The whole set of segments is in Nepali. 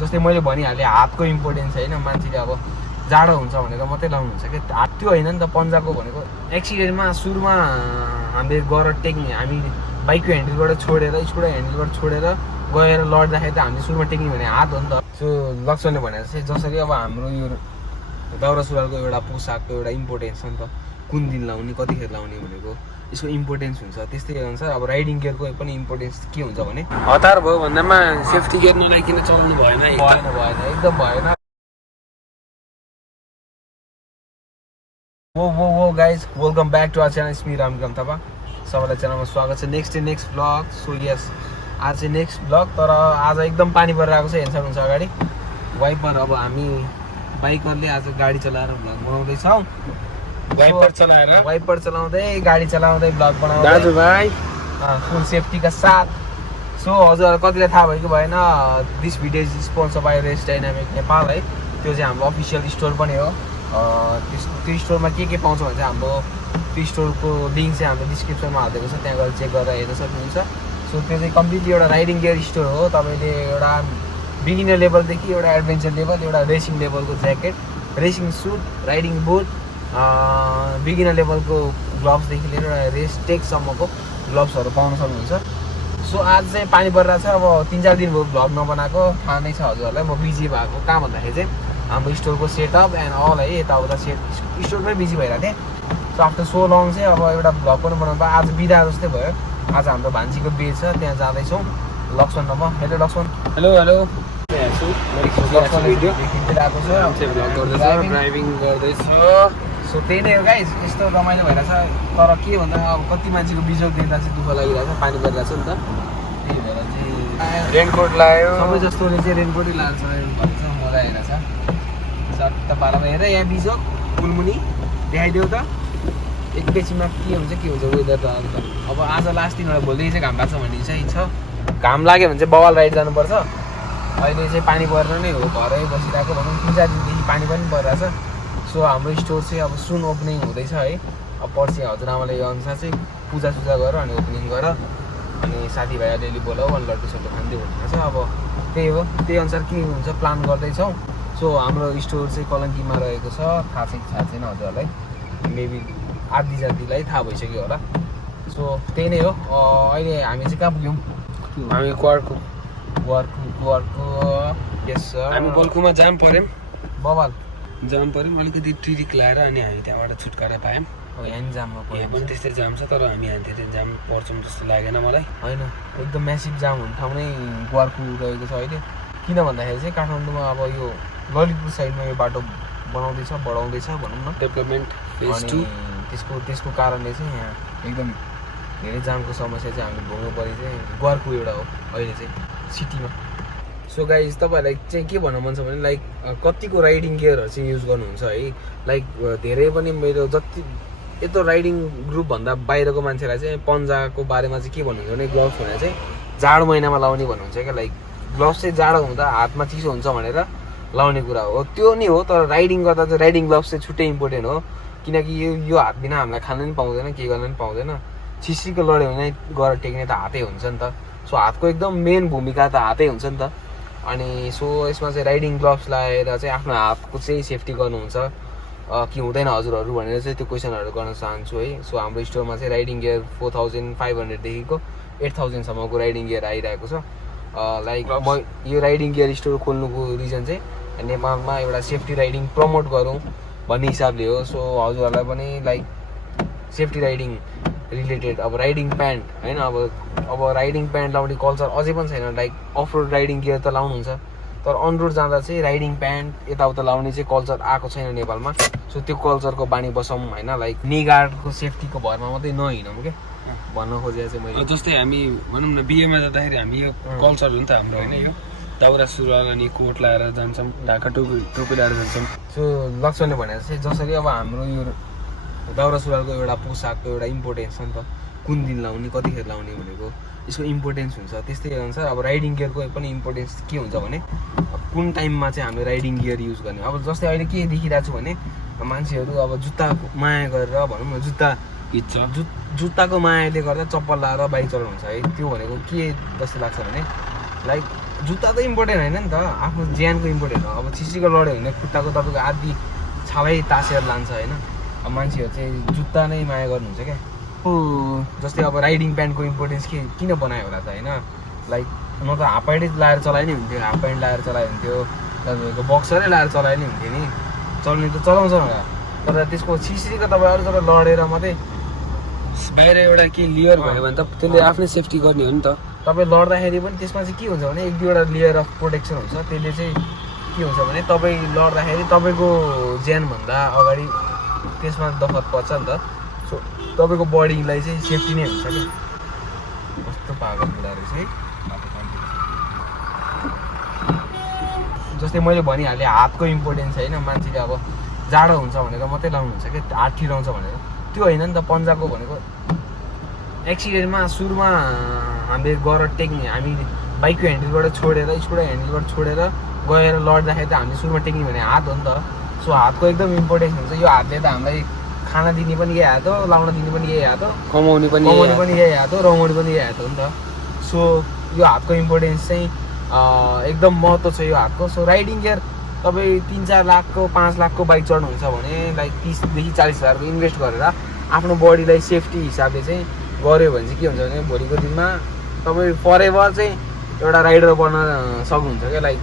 जस्तै मैले भनिहालेँ हातको इम्पोर्टेन्स होइन मान्छेले अब जाडो हुन्छ भनेर मात्रै लाउनु हुन्छ कि हात त्यो होइन नि त पन्जाको भनेको एक्सिडेन्टमा सुरुमा हामीले गएर टेक्ने हामी बाइकको ह्यान्डलबाट छोडेर स्कुटर ह्यान्डलबाट छोडेर गएर लड्दाखेरि त हामीले सुरुमा टेक्ने भने हात हो नि त सो लक्ष्मणले भनेर चाहिँ जसरी अब हाम्रो यो दौरा सुरुवालको एउटा पोसाकको एउटा इम्पोर्टेन्स छ नि त कुन दिन लाउने कतिखेर लाउने भनेको यसको इम्पोर्टेन्स हुन्छ त्यस्तै अनुसार अब राइडिङ गियरको पनि इम्पोर्टेन्स के हुन्छ भने हतार भयो भन्दामा सेफ्टी गियर नलाइकन चलाउनु भएन एकदम भएन वो guys welcome back to our channel स्मी रामगम थापा सबैलाई च्यानलमा स्वागत छ नेक्स्ट ब्लग सो यस आज चाहिँ नेक्स्ट ब्लग तर आज एकदम पानी परेर आएको छ हेर्न सक्नुहुन्छ अगाडि वाइपर अब हामी बाइकरले आज गाडी चलाएर भ्लग बनाउँदैछौँ वाइपर चलाउँदै गाडी चलाउँदै भ्लग बनाउँदै दाजुभाइ फुल सेफ्टीका साथ सो हजुर कतिलाई थाहा भएको भएन this video is sponsor by race dynamic Nepal है त्यो चाहिँ हाम्रो अफिसियल स्टोर पनि हो त्यो स्टोरमा के पाउँछ भने चाहिँ हाम्रो त्यो स्टोरको लिङ्क चाहिँ हाम्रो डिस्क्रिप्सनमा हालिदिएको छ त्यहाँ गएर चेक गरेर हेर्न सक्नुहुन्छ सो त्यो चाहिँ कम्प्लिटली एउटा राइडिङ गियर स्टोर हो तपाईँले एउटा बिगिनर लेभलदेखि एउटा एडभेन्चर लेभल एउटा रेसिङ लेभलको jacket racing suit riding boot beginner लेभलको ग्लोभ्सदेखि लिएर एउटा रेस टेकसम्मको ग्लोभ्सहरू पाउन सक्नुहुन्छ सो आज चाहिँ पानी परिरहेको छ अब 3-4 दिन भयो भ्लग नबनाएको थाहा नै छ हजुरहरूलाई म बिजी भएको कहाँ भन्दाखेरि चाहिँ हाम्रो स्टोरको सेटअप एन्ड अल है यताउता स्टोरमै बिजी भइरहेको थिएँ सो आफ्टर सो लङ चाहिँ अब एउटा भ्लग पनि बनाउनु भयो आज बिदा जस्तै भयो आज हाम्रो भान्जीको बे छ त्यहाँ जाँदैछौँ लक्ष्मण म हेलो लक्ष्मण हेलो ड्राइभिङ गर्दैछु सो त्यही नै हो गाइस यस्तो रमाइलो भइरहेछ तर के भन्दा अब कति मान्छेको बिजोग देख्दा चाहिँ दुःख लागिरहेछ पानी परिरहेछ नि त त्यही भएर चाहिँ रेनकोट लगायो सबै जस्तोले चाहिँ रेनकोटै लान्छ मजा आइरहेछ चट्ट पारामा हेर यहाँ बिजोग पुलमुनि देखाइदेऊ त एकैछिनमा के हुन्छ वेदर त अन्त अब आज लास्ट दिन भोलिदेखि चाहिँ घाम लाग्छ भन्ने चाहिँ छ घाम लाग्यो भने चाहिँ बवाल राइड जानुपर्छ अहिले चाहिँ पानी परेर नै हो घरै बसिरहेको भनौँ 3-4 दिनदेखि पानी पनि परिरहेछ सो हाम्रो स्टोर चाहिँ अब सुन ओपनिङ हुँदैछ है अब पर्सि हजुरआमाले यो अनुसार चाहिँ पूजा गरेर अनि ओपनिङ गर अनि साथीभाइ अलिअलि बोलाऊ अनि लड्डु सड्डु खाँदै हुनुहुन्छ अब त्यही हो त्यही अनुसार के हुन्छ प्लान गर्दैछौँ सो हाम्रो स्टोर चाहिँ कलङ्कीमा रहेको छ थाहा छैन हजुरहरूलाई मेबी आधी जातिलाई थाहा भइसक्यो होला सो त्यही नै हो अहिले हामी चाहिँ कहाँ पुग्यौँ हामी क्वार्को यस सर हामी बल्कुमा जाम पऱ्यौँ बवाल जाम पऱ्यौँ अलिकति ट्रिक लगाएर अनि हामी त्यहाँबाट छुटकारा पायौँ यहाँ जाममा यहाँ पनि त्यस्तै जाम छ तर हामी यहाँ धेरै जाम पर्छौँ जस्तो लागेन मलाई होइन एकदम म्यासिभ जाम हुने ठाउँ नै क्वार्को रहेको छ अहिले किन भन्दाखेरि चाहिँ काठमाडौँमा अब यो ललितपुर साइडमा यो बाटो बढाउँदैछ भनौँ न डेभलपमेन्ट फेज 2 त्यसको कारणले चाहिँ यहाँ एकदम धेरै जामको समस्या चाहिँ हामीले भोग्नु पऱ्यो चाहिँ ग्वारको एउटा हो अहिले चाहिँ सिटीमा सो गाइज तपाईँहरूलाई चाहिँ के भन्नु मन छ भने लाइक कतिको राइडिङ गियरहरू चाहिँ युज गर्नुहुन्छ है लाइक धेरै पनि मेरो जति यत्रो राइडिङ ग्रुपभन्दा बाहिरको मान्छेलाई चाहिँ पन्जाको बारेमा चाहिँ के भन्नुहुन्छ भने ग्लोभ्स भनेर चाहिँ जाडो महिनामा लाउने भन्नुहुन्छ क्या लाइक ग्लोभ्स चाहिँ जाडो हुँदा हातमा चिसो हुन्छ भनेर लाउने कुरा हो त्यो नि हो तर राइडिङ गर्दा चाहिँ राइडिङ ग्लोभ्स चाहिँ छुट्टै इम्पोर्टेन्ट हो किनकि यो हात बिना हामीलाई खान पनि पाउँदैन के गर्न पनि पाउँदैन छिस्रीको लड्यो भने गएर टेक्ने त हातै हुन्छ नि त सो हातको एकदम मेन भूमिका त हातै हुन्छ नि त अनि सो यसमा चाहिँ राइडिङ ग्लोभ्स लगाएर चाहिँ आफ्नो हातको चाहिँ सेफ्टी गर्नुहुन्छ कि हुँदैन हजुरहरू भनेर चाहिँ त्यो क्वेसनहरू गर्न चाहन्छु है सो हाम्रो स्टोरमा चाहिँ राइडिङ गियर 4500देखिको 8000सम्मको राइडिङ गियर आइरहेको छ लाइक म यो राइडिङ गियर स्टोर खोल्नुको रिजन चाहिँ नेपालमा एउटा सेफ्टी राइडिङ प्रमोट गरौँ भन्ने हिसाबले हो सो हजुरहरूलाई पनि लाइक सेफ्टी राइडिङ रिलेटेड अब राइडिङ प्यान्ट होइन अब राइडिङ प्यान्ट लाउने कल्चर अझै पनि छैन like off road riding gear त लाउनुहुन्छ तर अन रोड जाँदा चाहिँ राइडिङ प्यान्ट यताउता लाउने चाहिँ कल्चर आएको छैन नेपालमा सो त्यो कल्चरको बानी बसौँ होइन लाइक नी गार्डको सेफ्टीको भरमा मात्रै नहिँडौँ क्या भन्न खोजेको चाहिँ मैले जस्तै हामी भनौँ न बिहेमा जाँदाखेरि हामी यो कल्चर हो नि त हाम्रो होइन यो दौरा सुरुवाल अनि कोट लगाएर जान्छौँ ढाका टोपी लगाएर जान्छौँ सो लक्ष्मणले भनेर चाहिँ जसरी अब हाम्रो यो दौरा सुरुवालको एउटा पोसाकको एउटा इम्पोर्टेन्स छ नि त कुन दिन लाउने कतिखेर लाउने भनेको यसको इम्पोर्टेन्स हुन्छ त्यस्तै अनुसार अब राइडिङ गियरको पनि इम्पोर्टेन्स के हुन्छ भने कुन टाइममा चाहिँ हामीले राइडिङ गियर युज गर्ने अब जस्तै अहिले के देखिरहेको छु भने मान्छेहरू अब जुत्ताको माया गरेर भनौँ न जुत्ताको मायाले गर्दा चप्पल लाएर बाइक चलाउनुहुन्छ है त्यो भनेको के जस्तो लाग्छ भने लाइक जुत्ता त इम्पोर्टेन्ट होइन नि त, आफ्नो ज्यानको इम्पोर्टेन्ट हो। अब चिसीको लड्यो भने खुट्टाको तपाईँको आधी छालै तासेर लान्छ होइन। अब मान्छेहरू चाहिँ जुत्ता नै माया गर्नुहुन्छ क्या। जस्तै अब राइडिङ प्यान्टको इम्पोर्टेन्स किन बनायो होला त होइन। लाइक न त हाफ प्यान्टै लाएर चलाए नि हुन्थ्यो, हाफ प्यान्ट लाएर चलायो हुन्थ्यो, तपाईँको बक्सरै लाएर चलाए नि हुन्थ्यो नि। चल्ने त चलाउँछ होला, तर त्यसको चिसीको तपाईँ अरू जग्गा लडेर मात्रै बाहिर एउटा के लेयर भयो भने त त्यसले आफ्नै सेफ्टी गर्ने हो नि त। तपाईँ लड्दाखेरि पनि त्यसमा चाहिँ के हुन्छ भने 1-2वटा लेयर अफ प्रोटेक्सन हुन्छ। त्यसले चाहिँ के हुन्छ भने तपाईँ लड्दाखेरि तपाईँको ज्यानभन्दा अगाडि त्यसमा दखत पर्छ नि त। सो तपाईँको बडीलाई चाहिँ सेफ्टी नै हुन्छ क्या। कस्तो पागल कुरा रहेछ है। जस्तै मैले भनिहालेँ हातको इम्पोर्टेन्स होइन। मान्छेले अब जाडो हुन्छ भनेर मात्रै लाउनुहुन्छ क्या, हात ठिराउँछ भनेर, त्यो होइन नि त। पन्जाको भनेको एक्सिडेन्टमा सुरुमा हामीले गएर टेक्ने, हामी बाइकको ह्यान्डलबाट छोडेर स्कुटर ह्यान्डलबाट छोडेर गएर लड्दाखेरि त हामीले सुरुमा टेक्ने भने हात हो नि त। सो हातको एकदम इम्पोर्टेन्स हुन्छ। यो हातले त हामीलाई खाना दिने पनि यही हात हो, लाउन दिने पनि यही हात हो, कमाउने पनि यही हात हो, रमाउने पनि यही हात हो नि त। सो यो हातको इम्पोर्टेन्स चाहिँ एकदम महत्त्व छ यो हातको। सो राइडिङ गियर तपाईँ 3-4 लाखको 5 लाखको बाइक चढ्नुहुन्छ भने लाइक 30,000 40 हजारको इन्भेस्ट गरेर आफ्नो बडीलाई सेफ्टी हिसाबले चाहिँ गऱ्यो भने चाहिँ के हुन्छ भने भोलिको दिनमा तपाईँ फरएभर चाहिँ एउटा राइडर बन्न सक्नुहुन्छ क्या। लाइक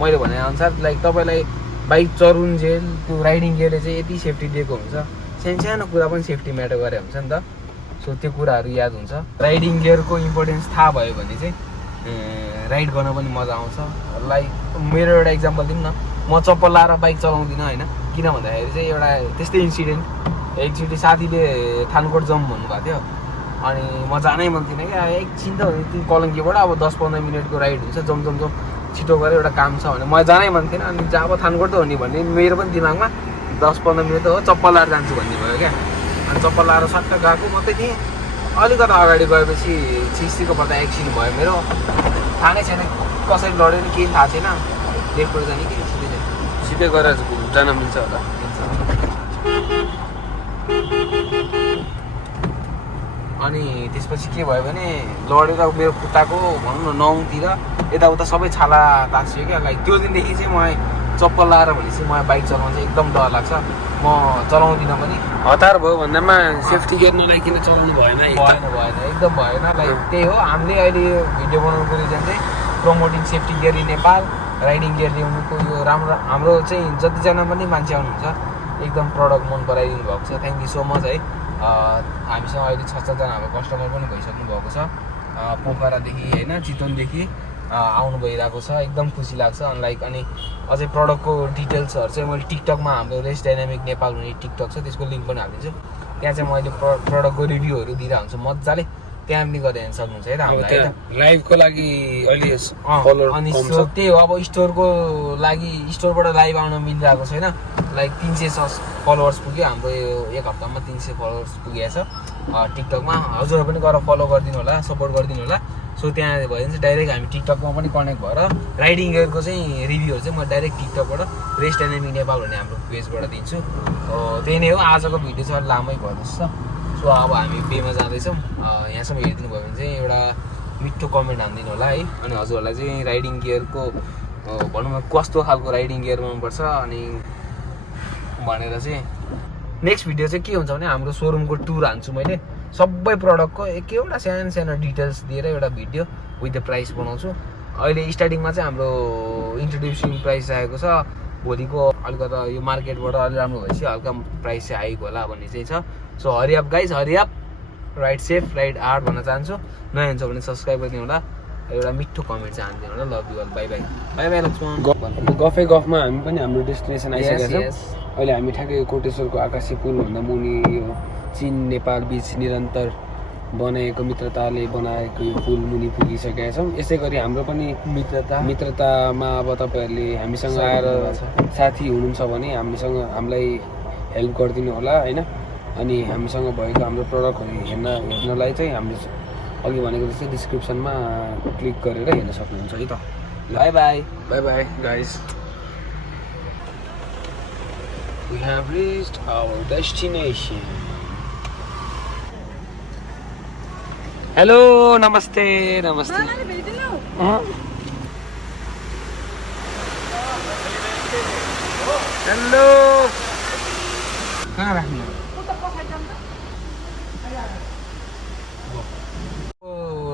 मैले भनेअनुसार लाइक तपाईँलाई बाइक चढुन्जेल त्यो राइडिङ गियरले चाहिँ यति सेफ्टी दिएको हुन्छ। सानो कुरा पनि सेफ्टी म्याटर गरे हुन्छ नि त। सो त्यो कुराहरू याद हुन्छ। राइडिङ गियरको इम्पोर्टेन्स थाहा भयो भने चाहिँ राइड गर्न पनि मजा आउँछ। लाइक मेरो एउटा इक्जाम्पल दिउँ न, म चप्पल लाएर बाइक चलाउँदिनँ होइन। किन भन्दाखेरि चाहिँ एउटा त्यस्तै इन्सिडेन्ट, एकचोटि साथीले थानकोट जाउँ भन्नुभएको थियो अनि म जानै मन थिएन क्या। एकछिन त त्यो कलङ्कीबाट अब 10-15 मिनटको राइड हुन्छ, जम छिटो गरेर एउटा काम छ भने म जानै मन थिएन। अनि जब थानकोट त हो नि भन्ने मेरो पनि दिमागमा 10-15 मिनट त हो, चप्पल लाएर जान्छु भन्ने भयो क्या। अनि चप्पल लाएर सट्ट गएको मात्रै थिएँ। अलिकति अगाडि गएपछि चिसीको पर्दा एक्सिडेन्ट भयो मेरो। थाहा नै छैन कसरी लड्यो नि, केही थाहा छैन। लेफ्टबाट जाने कि सिधै गएर जान मिल्छ होला। अनि त्यसपछि के भयो भने लडेर मेरो खुट्टाको भनौँ न नौतिर यताउता सबै छाला तासियो क्या। लाइक त्यो दिनदेखि चाहिँ मलाई चप्पल लाएर भनेपछि मलाई बाइक चलाउनु चाहिँ एकदम डर लाग्छ। म चलाउँदिनँ पनि। हतार भयो भन्दामा सेफ्टी गियर नलाइकन चलाउनु भएन एकदम भएन। लाइक त्यही हो, हामीले अहिले यो भिडियो बनाउनुको रिजन चाहिँ promoting safety gear in Nepal, riding gear ल्याउनुको यो राम्रो। हाम्रो चाहिँ जतिजना पनि मान्छे आउनुहुन्छ एकदम प्रडक्ट मन पराइदिनु भएको छ। थ्याङ्क यू सो मच है। हामीसँग अहिले 6-7 जना हाम्रो कस्टमर पनि भइसक्नु भएको छ। पोखरादेखि होइन, चितवनदेखि आउनु भइरहेको छ। एकदम खुसी लाग्छ। अनि अझै प्रडक्टको डिटेल्सहरू चाहिँ मैले टिकटकमा हाम्रो रेस डाइनामिक नेपाल भन्ने टिकटक छ, त्यसको लिङ्क पनि हालिदिन्छु। त्यहाँ चाहिँ मैले प्रडक्टको रिभ्यूहरू दिइरहेको हुन्छु मजाले। त्यहाँ पनि गएर हेर्न सक्नुहुन्छ है त हामीलाई। लाइभको लागि अहिले अनि त्यही हो, अब स्टोरको लागि स्टोरबाट लाइभ आउन मिलिरहेको छैन। लाइक 300 फलोवर्स पुग्यो हाम्रो, यो 1 हप्तामा 300 फलोवर्स पुगेको छ टिकटकमा। हजुरहरू पनि गएर फलो गरिदिनु होला, सपोर्ट गरिदिनु होला। सो त्यहाँ भयो भने चाहिँ डाइरेक्ट हामी टिकटकमा पनि कनेक्ट भएर राइडिङ गियरको चाहिँ रिभ्यूहरू चाहिँ म डाइरेक्ट टिकटकबाट रेस डाइनामिक नेपाल भन्ने हाम्रो पेजबाट दिन्छु। त्यही नै हो। आजको भिडियो चाहिँ अलिक लामै भयो जस्तो। सो अब हामी बेमा जाँदैछौँ। यहाँसम्म हेरिदिनु भयो भने चाहिँ एउटा मिठो कमेन्ट हानिदिनु होला है। अनि हजुरहरूलाई चाहिँ राइडिङ गियरको भनौँ न कस्तो खालको राइडिङ गियर मनपर्छ अनि भनेर चाहिँ नेक्स्ट भिडियो चाहिँ के हुन्छ भने हाम्रो सोरुमको टुर हान्छु मैले। सबै प्रडक्टको एउटा सानो डिटेल्स दिएर एउटा भिडियो विथ द प्राइस बनाउँछु। अहिले स्टार्टिङमा चाहिँ हाम्रो इन्ट्रोड्युसिङ प्राइस आएको छ। भोलिको अलिकति यो मार्केटबाट अलिक राम्रो भएपछि हल्का प्राइस चाहिँ आएको होला भन्ने चाहिँ छ। So Hari up guys, Hari up, ride safe, ride art भन्न चाहन्छु। नयाँ हुन्छ भने सब्सक्राइब गरिदिनु होला, एउटा मिठो कमेन्ट चाहिँ हानिदिनु होला। Love you all, bye bye. Bye bye Laxman. गफमा हामी पनि हाम्रो डेस्टिनेसन आइसकेका छौँ। अहिले हामी ठ्याक्कै कोटेश्वरको आकाशे पुलभन्दा मुनि यो चीन नेपाल बीच निरन्तर बनाएको मित्रताले बनाएको यो पुल मुनि पुगिसकेका छौँ। यसै गरी हाम्रो पनि मित्रतामा अब तपाईँहरूले हामीसँग आएर साथी हुनुहुन्छ भने हामीलाई हेल्प गरिदिनु होला होइन। अनि हामीसँग भएको हाम्रो प्रडक्टहरू हेर्नलाई चाहिँ हामीले अघि भनेको जस्तै डिस्क्रिप्सनमा क्लिक गरेर हेर्न सक्नुहुन्छ है त। By bye, bye by guys. We have reached our destination. Hello, namaste. Hello कहाँ राख्ने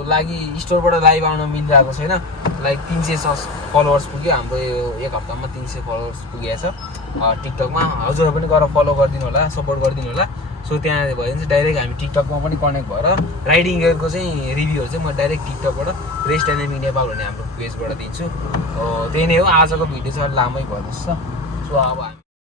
लागि स्टोरबाट लाइभ आउन मिलिरहेको छैन लाइक 300 फलोवर्स पुग्यो हाम्रो यो एक हप्तामा 300 फलोवर्स पुगेको छ टिकटकमा हजुरहरू पनि गएर फलो गरिदिनु होला सपोर्ट गरिदिनु होला सो त्यहाँ भयो भने चाहिँ डाइरेक्ट हामी टिकटकमा पनि कनेक्ट भएर राइडिङ गियरको चाहिँ रिभ्यूहरू चाहिँ म डाइरेक्ट टिकटकबाट रेस डाइनामिक नेपाल भन्ने हाम्रो पेजबाट दिन्छु त्यही नै हो आजको भिडियो चाहिँ लामै भइरहेछ सो अब हामी